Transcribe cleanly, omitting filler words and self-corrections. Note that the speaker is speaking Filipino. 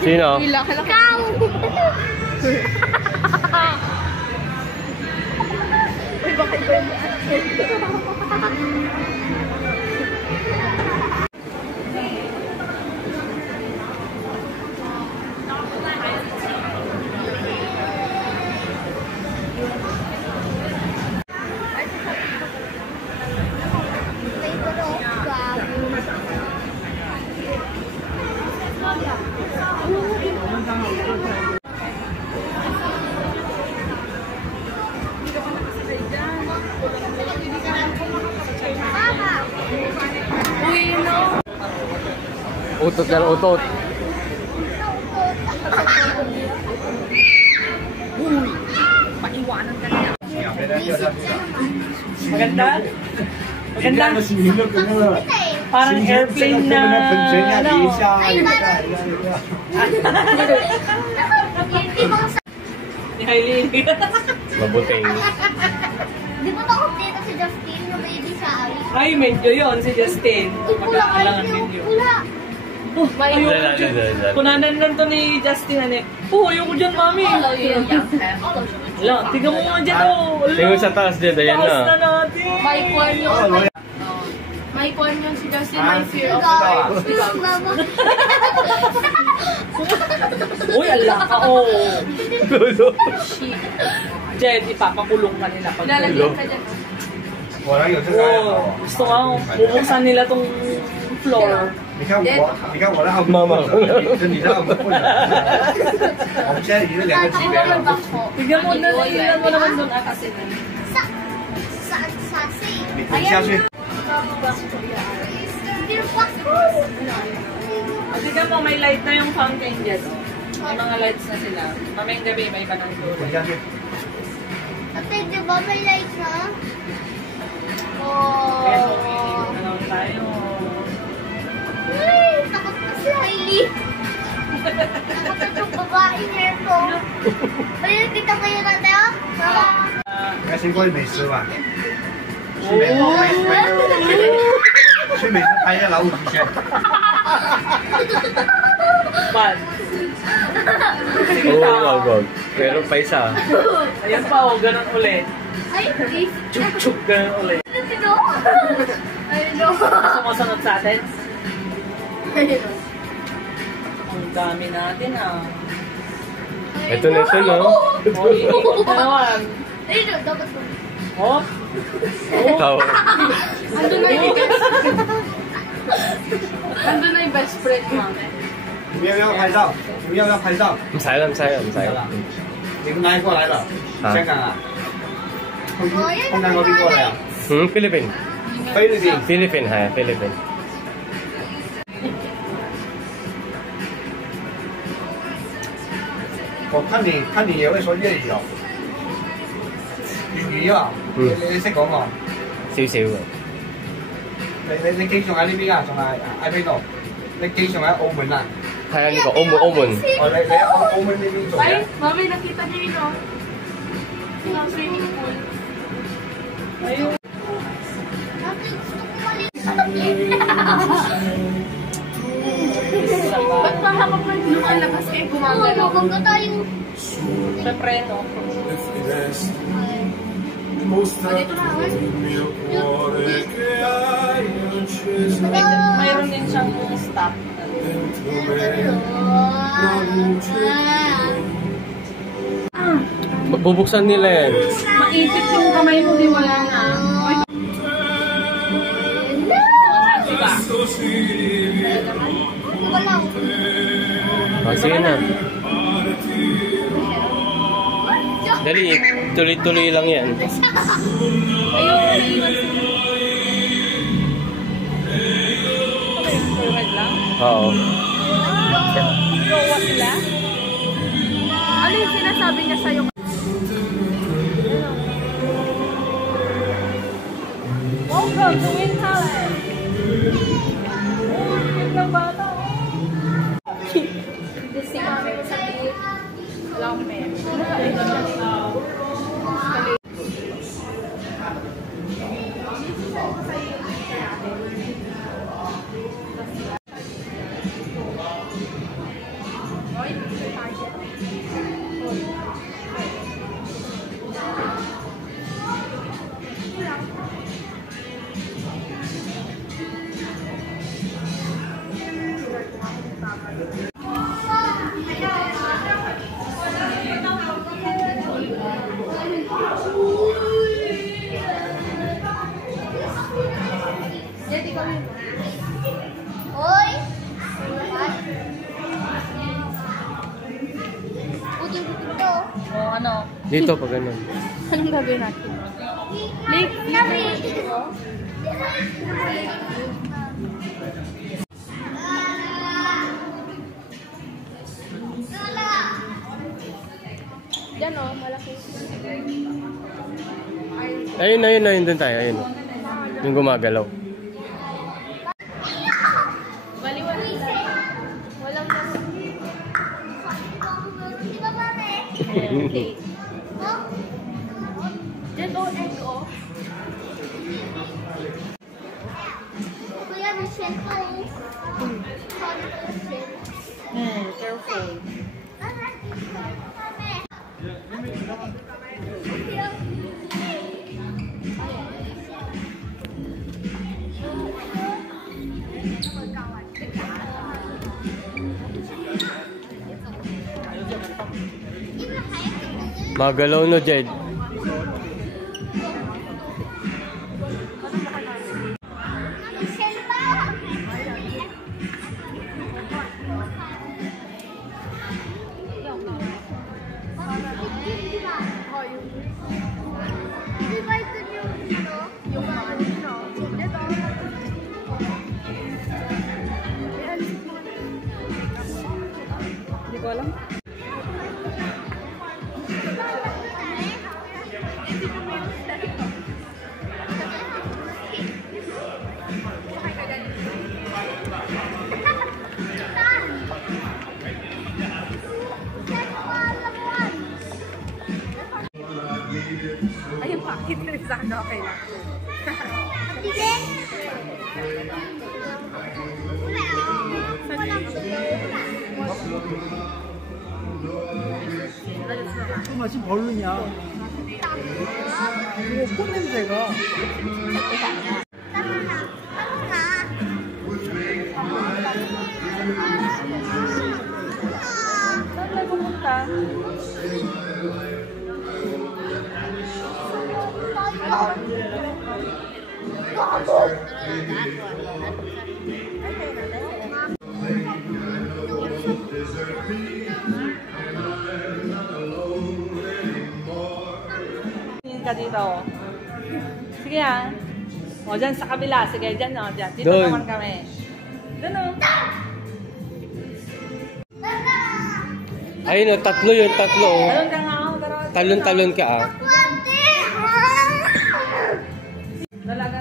Sino? Ikaw! Uy, baka iba yung Utot yan, utot. uy! Paiwanan ka niya. Maganda? Maganda? Parang airplane na... ano? Ni Hailey. Mabuting. Di ba takot dito si Justin? Yung baby siya ay? Ay, medyo yun si Justin. Uy, pula Magkakalangan kayo. din yun. Pula. Ayoko dyan. Kunanan lang to ni Justin, ane. Ayoko dyan, mami. Wala, tignan mo nga dyan, oh. Tingnan sa taas dyan, ayan na. Taas na natin. May kwan yung si Justin, may fear of dogs. Uy, ala ka, oh. Shit. Jed, ipapakulong ka nila pag Lalagyan ka dyan. oh, gusto nga, bubuksan nila tong floor. 你看我的按摩，你的按摩棍，我们现在已经两个级别了。 Tignan mo na, ilan mo naman doon kasi. Sasi. 你下去。 Tignan mo, may light na yung fountain dyan. May mga lights na sila. Mamayang gabi, may iba ng 滚 kulay. 下去。 Ate, di ba may light na? Kaya Oh. umiinom na lang tayo. Ay, takot na si Hailey. Takot yung babae niya ito. Ayun, kita kayo natin, oh.应该先过去美食吧。去美食拍一下老虎皮先。 Bad. Oo, wag. Pero pa isa. Ayan pa, oh, ganun ulit. Ay, please. Chuk-chuk, ganun ulit. Ano? Ano? Sumusunod sa atin. Ang dami natin, ah. Ito na ito, no? Oh, iikot na naman. Ayun, dapat ko. Oh. Tawa. Andun na yung Andun na yung best friend namin. 你们要不要拍照？你们要不要拍照？ 唔使啦，唔使啦，唔使啦。你们哪里过来的？啊香港啊？香港嗰邊過嚟啊？菲律賓。菲律賓。菲律賓係啊，菲律賓。我看你也會說粵語哦。粵語啊？你識講喎？少少嘅。你寄仲喺呢邊啊？仲係喺邊度？你寄仲喺澳門啊？係啊，呢個澳門。哦，你喺澳門呢邊做嘅 Ay,？ mami, nakita niyo yun, oh. Yung swimming pool. Ayun. Ba't pa habang lumalabas kayo Oo, gumagalaw? maganda tayo. Siyempre, no? Mayroon din siyang stop. Bubuksan nila yan. Maipit yung kamay mo, di wala na. Wala. Oh, sige na. Dali, tuloy-tuloy lang yan. Oo. Jowa sila? Ano yung sinasabi niya sa'yo? Welcome to Win Palace! Oh, cute ng bata, oh. Si mami ko sabihin, long men. Hoy! Utoy ko dito. O ano? Dito pa ganun. Anong gagawin natin? Late na rin. Diyan o, malaki. Ayun, dun tayo, ayun. Yung gumagalaw. Baliwan nila. Walang naman. Di ba pare? Okay. Oh? Diyan o, egg o. Kuya, may shell pa eh. Sorry for the shell. Careful. Magalaw no, Jed. Shell pa! Di ba ito yung ano? Yung ano, dito. Hindi ko alam. Ayun, pakit na rin sana. Okay lang. Sige! Wala. 그 맛이 별로냐? 이거 꽃냄새가. Tama na. Saan tayo pumunta? Tingin ka dito. Sige ah. O, dyan sa kabila. Sige, dyan o. Dyan. Dito Doon. naman kami. Doon o. Ayun o, tatlo yun, tatlo o. Talon ka nga o. Talon-talon ka ah. Kwante! Dalaga